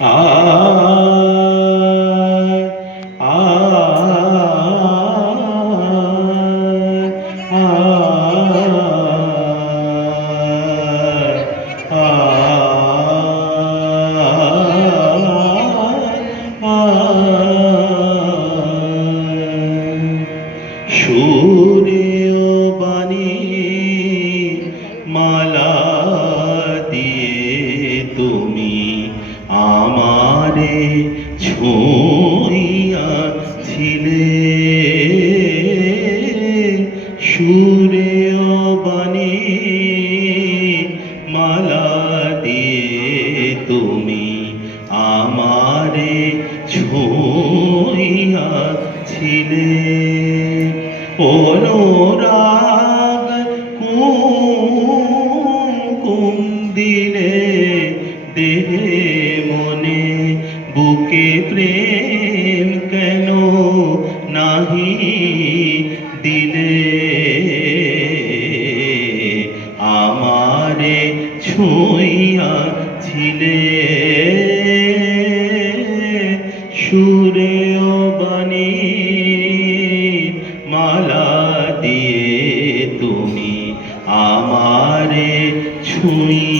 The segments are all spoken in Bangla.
আয় সুরে ও বাণী মালা দিয়ে তুমি আমারে ছুঁইয়াছিলে, সুরে ও বাণী মালা দিয়ে তুমি আমারে ছুঁইয়াছিলে। অনুরাগ কুমকুম দিলে দেহে মনে, বুকে প্রেম কেন নাহি দিলে, আমারে ছুঁইয়াছিলে, সুরে ও বাণী মালা দিয়ে তুমি আমারে ছুঁইয়াছিলে।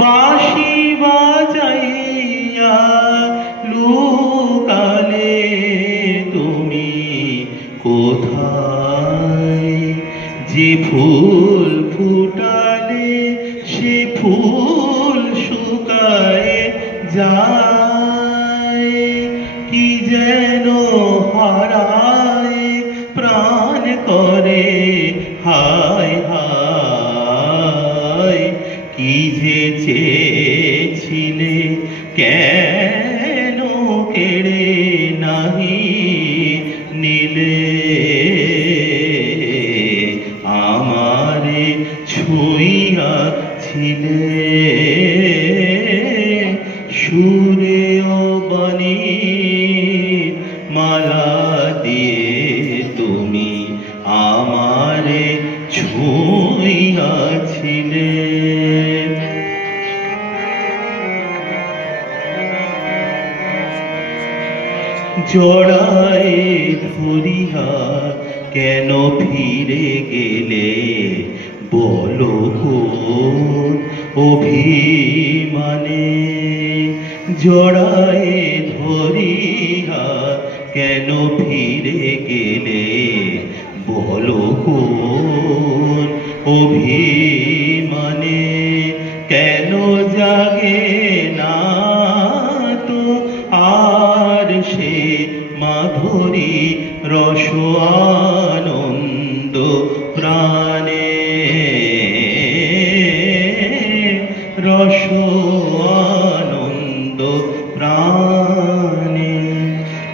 বাঁশি বাজাইয়া লুকালে তুমি কোথায়, যে ফুল ফুটালে সে ফুল শুকায় যায়, কি যেন হারায় প্রাণ করে হায় হায়, কি যে চেয়েছিলে কেন কেড়ে নাহি নিলে, আমারে ছুঁইয়াছিলে, সুরে ও বাণী মালা দিয়ে তুমি আমারে ছুঁইয়াছিলে। জড়ায় ধরিয়া কেন ফিরে গেলে, বলো কোন অভিমানে, জড়ায় ধরিয়া কেন ফিরে গেলে, বলো কোন অভিমানে, কেন জাগে না তো আর সে মাধুরী রস আনন্দ প্রাণে, রস আনন্দ প্রাণে,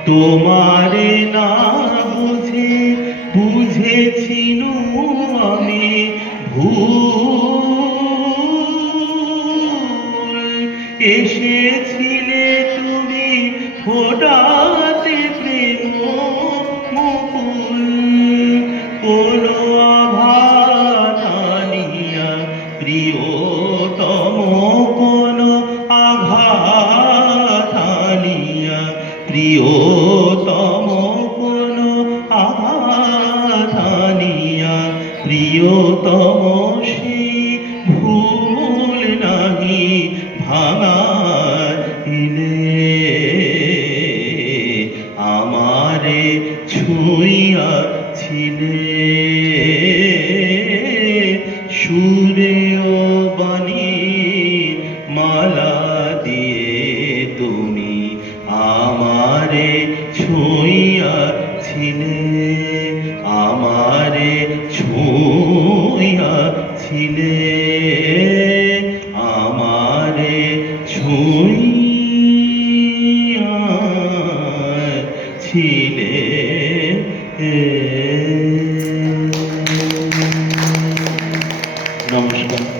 তোমারে না বুঝে বুঝেছিনু আমি ভুল, এসেছিলে তুমি ফোটাতে প্রেম মুকুল, কোনো আঘাত আনিয়া প্রিয়তম, কোনো আঘাত আনিয়া প্রিয়তম, কোনো আঘাত আনিয়া প্রিয়তম, সেই ভুল নাহি ভাঙাইলে, আমারে ছুঁইয়াছিলে, সুরে ও বাণী মালা দিয়ে তুমি আমারে ছুঁইয়াছিলে, আমারে ছুঁইয়াছিলে, আমারে ছুঁই